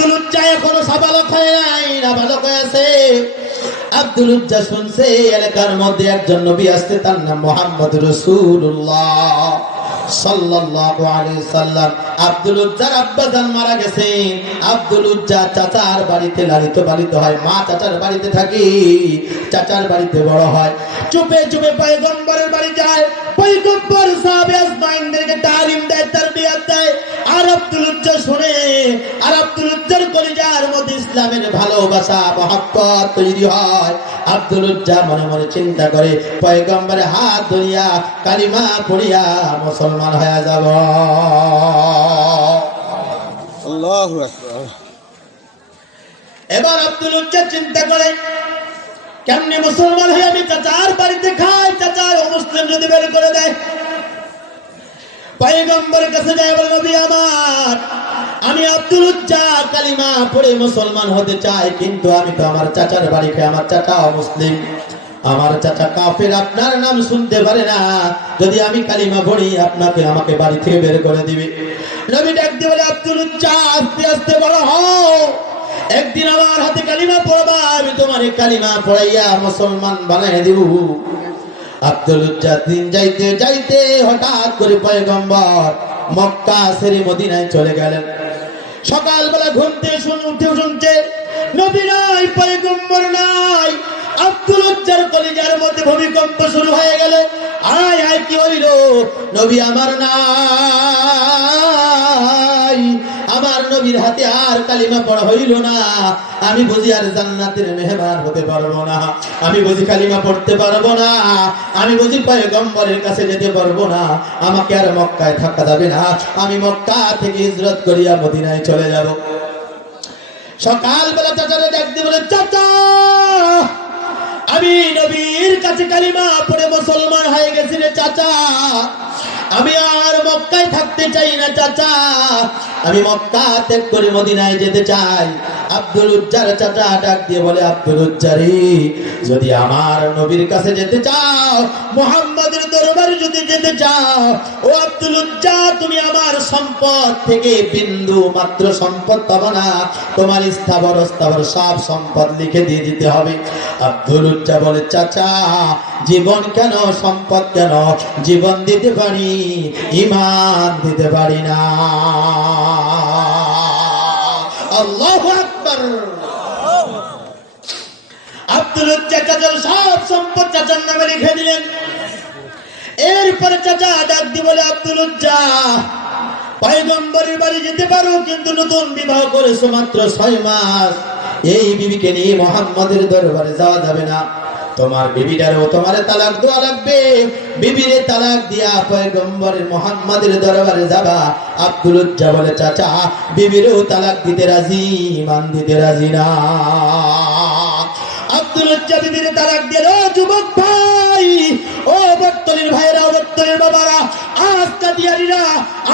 আব্দুল উজ্জা এখনো সাবালক হয় নাই, নাবালক হয়ে আছে। আব্দুল উজ্জা শুনছে এলাকার মধ্যে একজন নবী আসছে, তার নাম মুহাম্মদ রাসূলুল্লাহ সাল্লাল্লাহু আলাইহি সাল্লাম। আব্দুল উজ্জার আব্বাজান মারা গেছে। আব্দুল উজ্জা চাচার বাড়িতে লালিত পালিত হয়, মা চাচার বাড়িতে থাকে, চাচার বাড়িতে বড় হয়। চুপে চুপে পয়গম্বরের বাড়ি যায়, পয়গম্বর সাহাবে আজমাইনদেরকে তালিম দেয়, তারবিয়াত দেয়। আর আব্দুল উজ্জা শুনে, আর আব্দুল উজ্জার কলিজার মধ্যে ইসলামের ভালোবাসা মহব্বত তৈরি হয়। আব্দুল উজ্জা মনে মনে চিন্তা করে, পয়গম্বরের হাত ধরিয়া কালিমা পড়িয়া মুসলমান হয়ে যাব। আল্লাহু আকবার। এবার আব্দুল উজ্জা চিন্তা করে, কেমনে মুসলমান হয়ে আমি চাচার বাড়িতে খাই, চাচার অমুসলিম যদি বের করে দেয়। পয়গম্বরের কাছে যায়, বলে নবী আমার, আমি আব্দুল উজ্জা কালিমা পড়ে মুসলমান হতে চাই, কিন্তু আমি তো আমার চাচার বাড়ি খাই, আমার চাচা অমুসলিম, আমার চাচা কাফের, আপনার নাম শুনতে পারে না। যদি আমি কালিমা পড়ি আপনাকে আমাকে বাড়ি থেকে বের করে দিবে। নবী ডাক দিয়ে বলে, আব্দুল উজ্জা আস্তে আস্তে বড় হও, একদিন আমার হাতে কালিমা পড়বা, আমি তোমার কালিমা পড়াইয়া মুসলমান বানাই দিব। আব্দুল উজ্জা দিন যাইতে যাইতে হঠাৎ করে পয়গম্বর মক্কা ছেড়ে মদিনায় চলে গেলেন। সকালবেলা ঘুম থেকে উঠে শুনছে নবী নাই, পয়গম্বর নাই। আব্দুল উজ্জার কলিজার মধ্যে ভূমিকম্প শুরু হয়ে গেল। আয় আয়, কি হইল? নবী আমার নাই, আমার নবীর হাতে আর কালিমা পড়া হইল না। আমি বুঝি আর জান্নাতের মেহমান হতে পারবো না, আমি বুঝি কালিমা পড়তে পারবো না, আমি বুঝি পয়গম্বরের কাছে যেতে পারবো না, আমাকে আর মক্কায় থাকা যাবে না, আমি মক্কা থেকে হিজরত করিয়া মদিনায় চলে যাব। সকালবেলা চাচারে দেখতে বলে, চাচা আমি নবীর কাছে কালিমা পড়ে মুসলমান হয়ে গেছি রে চাচা, আমি আর মক্কায় থাকতে চাই না চাচা, আমি মক্কা ত্যাগ করে মদিনায় যেতে চাই। আব্দুল উজ্জার চাচা ডাক দিয়ে বলে, আব্দুল উজ্জারি, যদি আমার নবীর কাছে যেতে চাও, মুহাম্মাদের দরবারে যদি যেতে চাও, ও আব্দুল উজ্জা, তুমি আমার সম্পদ থেকে বিন্দু মাত্র সম্পদ পাবে না, তোমার স্থাবর অস্থাবর সব সম্পদ লিখে দিয়ে দিতে হবে। আব্দুল উজ্জা বলে, চাচা জীবন কেন, সম্পদ কেন, জীবন দিতে পারি, ঈমান দিতে পারি না। আল্লাহু আকবার। আব্দুল উজ্জা চাচার সব সম্পদ চাচার নামে লিখে দিলেন। এরপরে চাচা ডাক দিয়ে বলে, আব্দুল উজ্জা, পয়গম্বরের বাড়ি যেতে পারো, কিন্তু নতুন বিবাহ করেছো মাত্র 6 মাস, এই বিবিকে নিয়ে মুহাম্মাদের দরবারে যাওয়া যাবে না, তোমার বিবিটারও তোমারে তালাক দেওয়া লাগবে, বিবিরে তালাক দিয়া পয়গম্বরের মুহাম্মাদের দরবারে যাবা। আব্দুল উজ্জা বলে, চাচা বিবিরও তালাক দিতে রাজি, ঈমান দিতে রাজি না। আব্দুল উজ্জা বিবিরে তালাক দিল। যুবক ভাই, ও বর্তনীর ভাইরা, বর্তনীর বাবারা, আজ কাদিয়ারীরা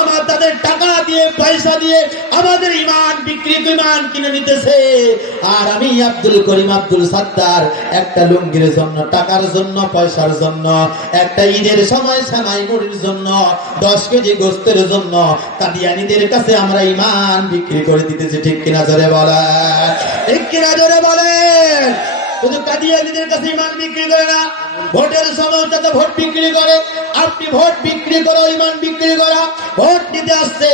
আমার তাদের টাকা দিয়ে পয়সা দিয়ে আমাদের ঈমান বিক্রি, ঈমান কিনে নিতেছে। আর আমি আব্দুল করিম, আব্দুল সাত্তার একটা লুঙ্গির জন্য, টাকার জন্য, পয়সার জন্য, একটা ঈদের সময় সেমাই মুড়ির জন্য, 10 কেজি গোস্তের জন্য কাদিয়ানীদের কাছে আমরা ঈমান বিক্রি করে দিতেছি। ঠিক কিনা জোরে বলেন, ঠিক কিনা জোরে বলেন। শুধু কাদিয়ানীদের কাছে ঈমান বিক্রি করে না, ভোটের সময় তাতে ভোট বিক্রি করে। আপনি ভোট বিক্রি করো, ঈমান বিক্রি করা। ভোট দিতে আসছে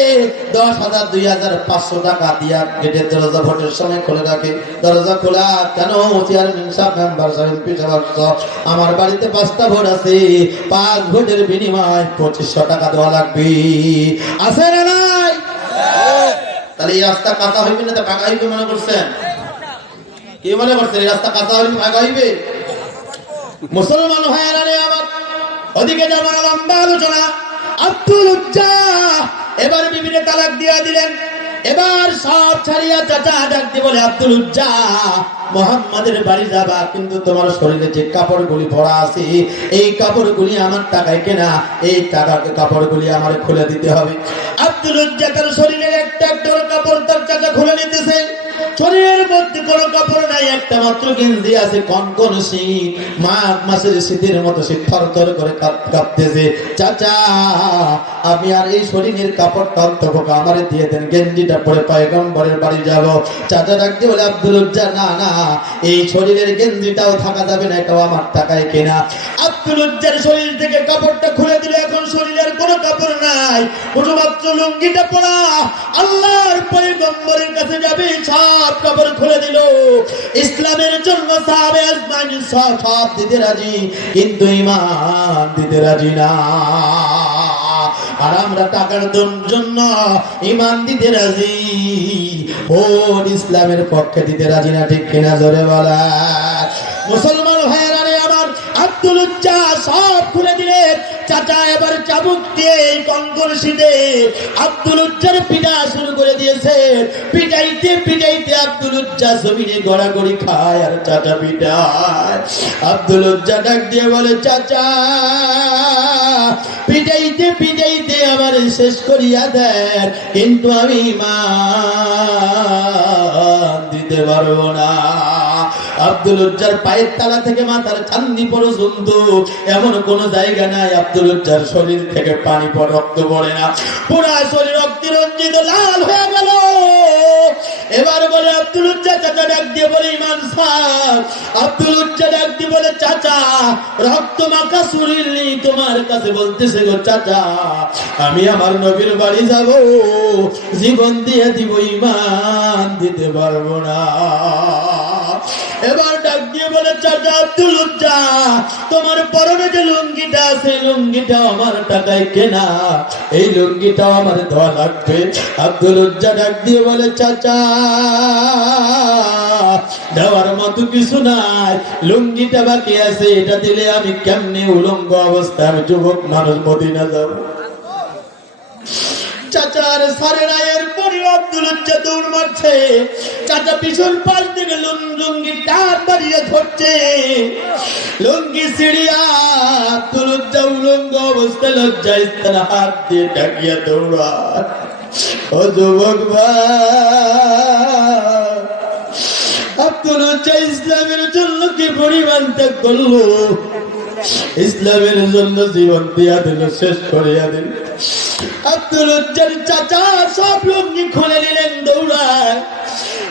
10,000 2,000 500 টাকা দিয়া গেটের দরজা ভোটের সময় খুলে রাখে। দরজা খোলা কেন? চেয়ারম্যান সাহেব, মেম্বার সাহেব, এমপি সাহেব, আমার বাড়িতে 5টা ভোট আছে, 5 ভোটের বিনিময়ে 2500 টাকা দেওয়া লাগবে। আছে না নাই? তাহলে এই রাস্তা কাঁচা হইবে না তো পাকা হইবে মনে করছেন? কি মনে করছেন এই রাস্তা কাঁচা হইবে পাকা হইবে? মুসলমান ভাইয়েরা রে আমার, ওদিকে যাব না, লম্বা আলোচনা। আব্দুল উজ্জা এবার বিবিরে তালাক দিয়া দিলেন। এবার সব ছাড়িয়া চাচা ডাক দিয়ে বলে, আব্দুল উজ্জা, মুহাম্মাদের বাড়ি যাবা, কিন্তু তোমার শরীরে যে কাপড়গুলি পরা আছে, এই কাপড়গুলি আমার টাকায় কেনা, এই টাকাকে কাপড়গুলি আমার খুলে দিতে হবে। আব্দুল উজ্জা তার শরীরের একটা একটা কাপড় তার চাচা খুলে নিতেছে। শরীরের মধ্যে কোনো কাপড় নাই, একটা মাত্র গেঞ্জি আছে। কনকন শীত, মাঘ মাসের শীতের মতো শীত থরথর করে কাঁপতেছে। চাচা, আমি আর এই শরীরের কাপড়টা অন্তপক্ষ আমার দিয়ে দেন, গেঞ্জিটা পরে পয়গম্বরের বাড়ি যাব। চাচা ডাকতে বলে, আব্দুল উজ্জা, না না, এই শরীরের গেঞ্জিটাও থাকা যাবে না, এটাও আমার টাকায় কেনা। আব্দুল উজ্জার শরীর থেকে কাপড়টা খুলে দিল, এখন শরীরের কোনো কাপড় নাই, শুধুমাত্র লুঙ্গিটা পরা। আল্লাহর পয়গম্বরের কাছে যাবে, সব কাপড় খুলে দিল। ইসলামের জন্য সাহাবে আজমাইন সব দিতে রাজি, কিন্তু ঈমান দিতে রাজি না। আর আমরা টাকার জন্য ঈমান দিতে রাজি, ভোট ইসলামের পক্ষে দিতে রাজি না, ঠিক কিনা জোরে বলা। মুসলমান ভাইয়েরা রে আমার, আব্দুল উজ্জা সব খুলে দিলেন। চাচা এবার চাবুক দিয়ে কঙ্কর শীতে আব্দুল উজ্জার পিটা শুরু করে দিয়েছে। পিটাইতে পিটাইতে আব্দুল উজ্জা জমিনে গড়াগড়ি খায় আর চাচা পিটায়। আব্দুল উজ্জা ডাক দিয়ে বলে, চাচা পিটাইতে পিটাইতে আমার শেষ করিয়া দেন, কিন্তু আমি ঈমান দিতে পারবো না। আব্দুল উজ্জার পায়ের তালা থেকে মাথার চান্দি পর্যন্ত এমন কোন জায়গা নাই আব্দুল উজ্জার শরীর থেকে পানি পর রক্ত পড়ে না, পুরা শরীর রক্তে রঞ্জিত লাল হয়ে গেল। এবার বলে আব্দুল উজ্জা, চাচা ডাক দিয়ে বলে, ইমান সাহেব। আব্দুল উজ্জা ডাক দিয়ে বলে, চাচা রক্ত মাখা শরীর নেই তোমার কাছে বলতেছে গো চাচা, আমি আমার নবীর বাড়ি যাব, জীবন দিয়ে দিব, ঈমান দিতে পারবো না। এবার ডাক দিয়ে বলে, চাচা আব্দুল উজ্জা, তোমার পরনে যে লুঙ্গিটা আছে, লুঙ্গিটা আমার টাকায় কেনা, এই লুঙ্গিটা আমার দেওয়া লাগবে। আব্দুল উজ্জা ডাক দিয়ে বলে, চাচা দেওয়ার মতো কিছু নাই, লুঙ্গিটা বাকি আছে, এটা দিলে আমি কেমনে উলঙ্গ অবস্থায়, আমি যুবক মানুষ মদিনা যাব। চাচার সারে রায়ের পরে আব্দুল উজ্জা দৌড় মারছে। চাচা পিছন পাশ থেকে লুঙ্গি টান বাড়িয়ে ধরছে, লুঙ্গি সিঁড়িয়া আব্দুল উজ্জা উলঙ্গ অবস্থায় লজ্জায় স্থানে হাত দিয়ে ডাকিয়া দৌড়ায়। ও যুবক ভাই, আব্দুল উজ্জা ইসলামের জন্য কি পরিমাণ ত্যাগ করলো, ইসলামের জন্য জীবন দিয়া দিল, শেষ করিয়া দিল। আব্দুল উজ্জার চাচা সব লুঙ্গি খুলে নিলেন, দৌড়ায়,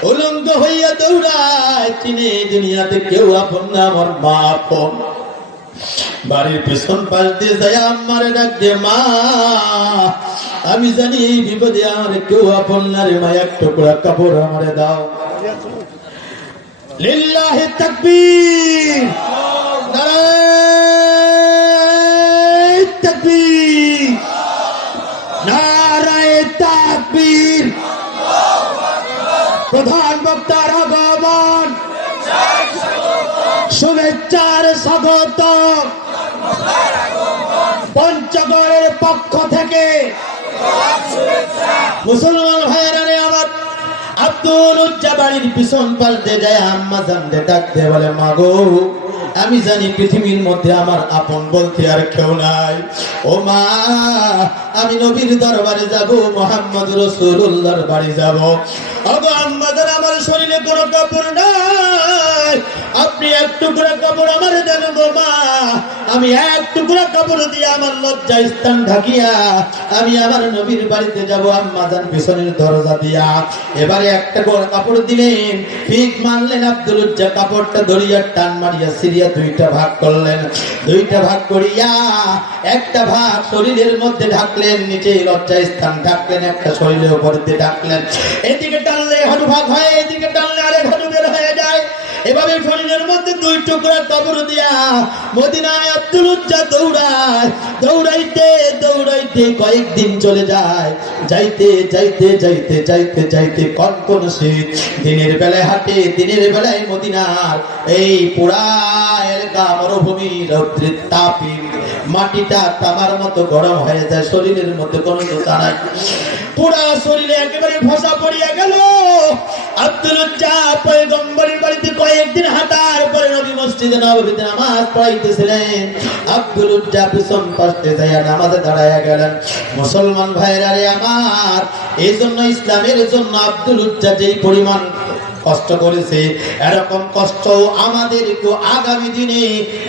উলঙ্গ হইয়া দৌড়ায়। তিনি দুনিয়াতে কেউ আপন না, আমার মা আপন। বাড়ির পিছন পাশ দিয়ে যায়, আম্মারে ডাক দিয়ে, মা আমি জানি এই বিপদে আমার কেউ আপন না রে, মা এক টুকরা কাপড় আমারে দাও। লিল্লাহি তাকবীর, নারায়ে তাকবীর, নারায়ে তাকবীর। প্রধান বক্তার আগমন, শুভেচ্ছার স্বাগত পঞ্চগড়ের পক্ষ থেকে। মুসলমান ভাইয়েরা রে আমার, আব্দুল উজ্জা বাড়ির পিছন পাল্টে যায়, আম্মা জানতে ডাকতে বলে, মা গো আমি জানি পৃথিবীর মধ্যে আমার আপন বলতে আর কেউ নাই, ও মা আমি নবীর দরবারে যাব, মুহাম্মদ রাসূলুল্লাহর বাড়ি যাব। ওগো আম্মা জান, আমার শরীরে কোনো কাপড় নাই, আপনি এক টুকরা কাপড় আমার দেন গো মা, আমি এক টুকরা কাপড় দিয়ে আমার লজ্জা স্থান ঢাকিয়া আমি আমার নবীর বাড়িতে যাব। আম্মা জান পিছনের দরজা দিয়া এবারে একটা কাপড় দিলেন, ঠিক মানলেন। আব্দুল উজ্জা কাপড়টা ধরিয়া টান মারিয়া সিরিয়া দুইটা ভাগ করলেন, দুইটা ভাগ করিয়া একটা ভাগ শরীরের মধ্যে ঢাকলেন, নিচে লজ্জা স্থান ঢাকলেন, একটা শরীরের উপর দিয়ে ঢাকলেন। এদিকে টানলে হাঁটু ভাগ হয়, এদিকে টানলে আরেক হাঁটু বের হয়ে যায়। এভাবে শরীরের মধ্যে দুই টুকরা কাপড় দিয়া মদিনায় আব্দুল উজ্জা দৌড়ায়। দৌড়াইতে দৌড়াইতে কয়েকদিন চলে যায়, যাইতে যাইতে যাইতে যাইতে যাইতে কনকন শীত। দিনের বেলায় হাঁটে, দিনের বেলায় মদিনার এই পুরা এলাকা মরুভূমি, রৌদ্রের তাপে মাটিটা তামার মতো গরম হয়ে যায়, শরীরের মধ্যে কোনো জোতা নাই, পুরা শরীরে একেবারে ফসা পড়িয়া গেল। আব্দুল উজ্জা পয়গম্বরের বাড়িতে কয়েকদিন হাঁটার পরে নবী মসজিদে নববীতে নামাজ পড়াইতেছিলেন। আব্দুল উজ্জা পিছন পাশে যাইয়া নামাজে দাঁড়াইয়া গেলেন। মুসলমান ভাইরা রে আমার, এই জন্য ইসলামের জন্য আব্দুল উজ্জা যেই পরিমাণ কষ্ট করেছে, এরকম কষ্ট আমাদেরকে আগামী দিনে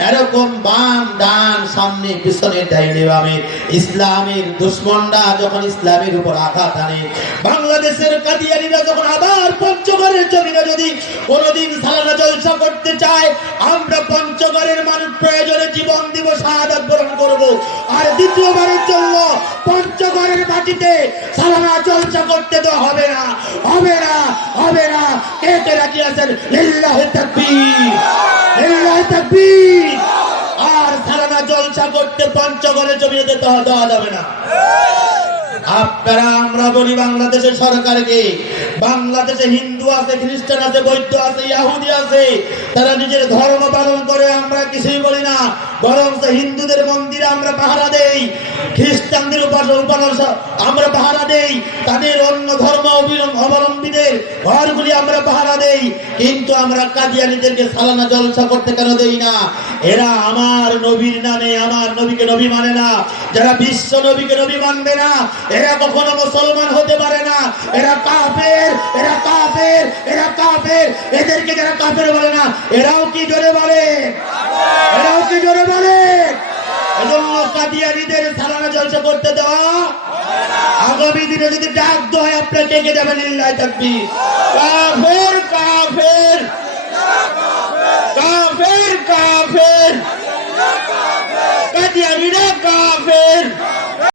এরকম বাম ডান সামনে পিছনে ডাইনে বামে ইসলামের দুশমনরা যখন ইসলামের উপর আঘাত আনে, বাংলাদেশের কাদিয়ানীরা যখন আবার পঞ্চগড়ের জমিনে যদি কোনোদিন সালানা জলসা করতে চায়, আমরা পঞ্চগড়ের মানুষ প্রয়োজনে জীবন দিব, শাহাদাত বরণ করব। আর দ্বিতীয়বারের জন্য পঞ্চগড়ের মাটিতে সালানা জলসা করতে তো হবে না, হবে না, হবে না। কে রাখি আছেন? লিল্লাহি তাকবীর, লিল্লাহি তাকবীর। আর সালানা জলসা করতে পঞ্চগড়ের জমিনে দেওয়া যাবে না। আপনারা আমরা বলি বাংলাদেশের সরকারকে, বাংলাদেশে হিন্দু আছে, খ্রিস্টান আছে, বৌদ্ধ আছে, ইহুদি আছে, তারা নিজের ধর্ম পালন করে, আমরা কিছুই বলি না। বরং হিন্দুদের মন্দিরে আমরা পাহারা দেই, খ্রিস্টানদের উপাসনা আমরা পাহারা দেই, তাদের অন্য ধর্ম অবলম্বীদের ঘরগুলি আমরা পাহারা দেই, কিন্তু আমরা কাদিয়ানীদেরকে সালানা জলসা করতে কেন দেই না? এরা আমার নবীর নামে আমার নবীকে নবী মানে না। যারা বিশ্ব নবীকে নবী মানবে না, এরা কখনো মুসলমান হতে পারে না। এরা কাফের, এরা কাফের, এরা কাফের। এদেরকে যারা কাফের বলে না, এরাও কি জোরে বলে? এরাও কি জোরে বলে? এজন্য কাদিয়ানীদের সালানা জলসা করতে দেওয়া আগামী দিনে যদি ডাক দেয় আপনাকে কে যাবেন? লিল্লাহি তাকবীর। কাফের, কাফের।